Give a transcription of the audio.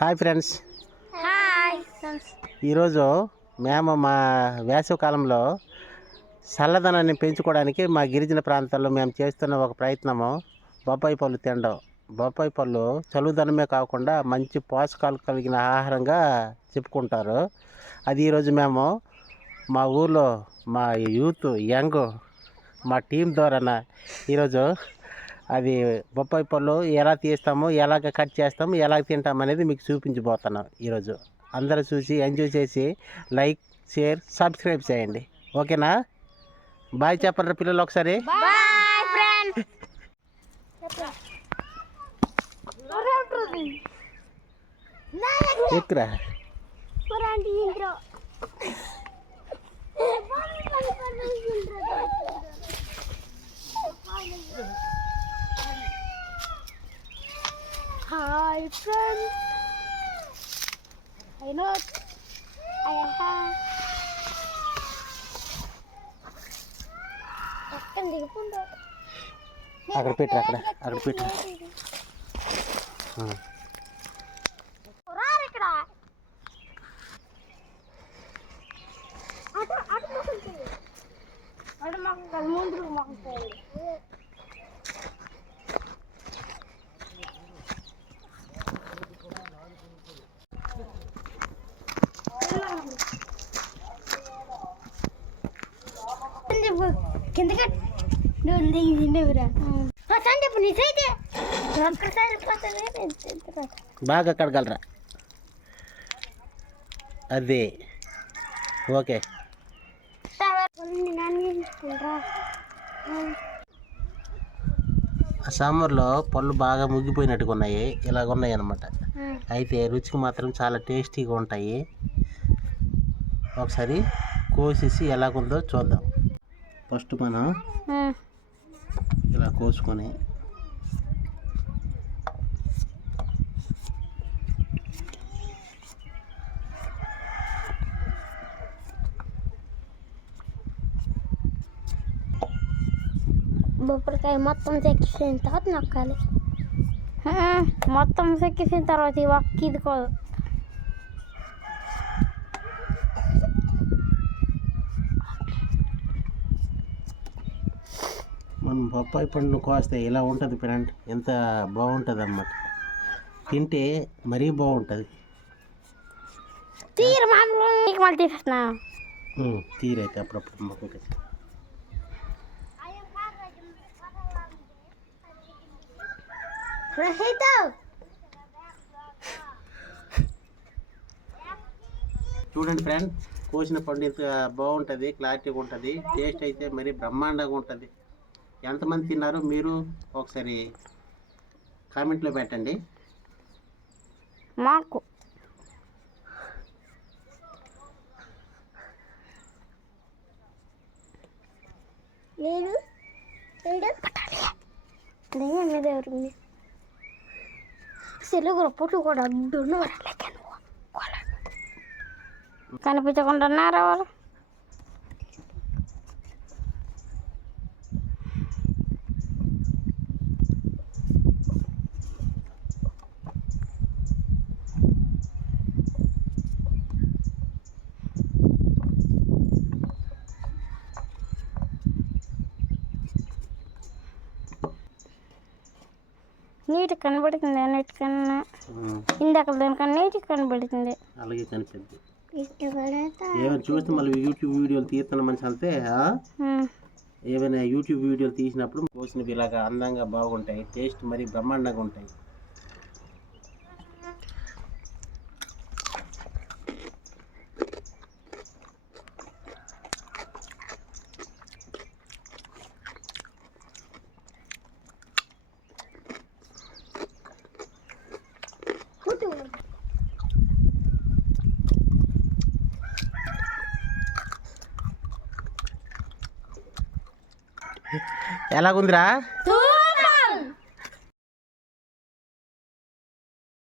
Hi friends. Hi. ఈరోజు మేము మా వేసవి కాలంలో చల్లదనాన్ని పెంచుకోవడానికి మా గిరిజన ప్రాంతాల్లో మేము చేస్తున్న ఒక ప్రయత్నము బొప్పాయి పళ్ళు తినడం. బొప్పాయి పళ్ళు చలుదనమే కాకుండా మంచి పోషకాలు కలిగిన ఆహారంగా చెప్పుకుంటారు. అది ఈరోజు మేము మా ఊర్లో మా యూత్ యంగ్ మా టీం ద్వారా ఈరోజు అది బొప్పాయి పళ్ళు ఎలా తీస్తాము, ఎలాగ కట్ చేస్తాము, ఎలాగ తింటాము అనేది మీకు చూపించబోతున్నాం ఈరోజు. అందరూ చూసి ఎంజాయ్ చేసి లైక్, షేర్, సబ్స్క్రైబ్ చేయండి. ఓకేనా? బాయ్ చెప్పండి పిల్లలు ఒకసారి. Bye friends. ఎక్కురా. Hi friends. I know. I have. అక్కడ పెట్టు, అక్కడ పెట్టు. కిందకి బాగా కడగలరా. అది ఓకే. సమ్మర్లో పళ్ళు బాగా ముగ్గిపోయినట్టుగా ఉన్నాయి, ఇలాగ ఉన్నాయి అన్నమాట. అయితే రుచికి మాత్రం చాలా టేస్టీగా ఉంటాయి. ఒకసారి కోసేసి ఎలాగుందో చూద్దాం. ఫస్ట్ మనం ఇలా కోసుకొని బొప్పడికాయ మొత్తం చెక్కేసిన తర్వాత నొక్కాలి. మొత్తం చెక్కేసిన తర్వాత ఈ ఒక్క ఇది కోదు. మనం బొప్పాయి పండును కోస్తే ఇలా ఉంటుంది ఫ్రెండ్. ఎంత బాగుంటుంది అన్నమాట. తింటే మరీ బాగుంటుంది. తీర మళ్ళీ తీసేస్తున్నా. తీరైతే అప్పుడప్పుడు మొక్కకి చూడండి ఫ్రెండ్, కోసిన పండు ఇంత బాగుంటుంది, క్లారిటీగా ఉంటుంది. టేస్ట్ అయితే మరీ బ్రహ్మాండంగా ఉంటుంది. ఎంతమంది తిన్నారో మీరు ఒకసారి కామెంట్లో పెట్టండి. మాకు లేదు మీద ఎవరు సెలుగు పొట్టు కూడా కనిపించకుండా ఉన్నారా వాళ్ళు. నీటి కనబడుతుంది అన్నిటికన్నా. ఇందాక దానికన్నా నీటి కనబడుతుంది. అలాగే కనిపిస్తుంది. ఏమైనా చూస్తే మళ్ళీ యూట్యూబ్ వీడియోలు తీస్తున్న మనిషి అంతే. ఏమైనా యూట్యూబ్ వీడియోలు తీసినప్పుడు కోసినవి ఇలాగా అందంగా బాగుంటాయి, టేస్ట్ మరీ బ్రహ్మాండంగా ఉంటాయి. ఎలాగుందిరా?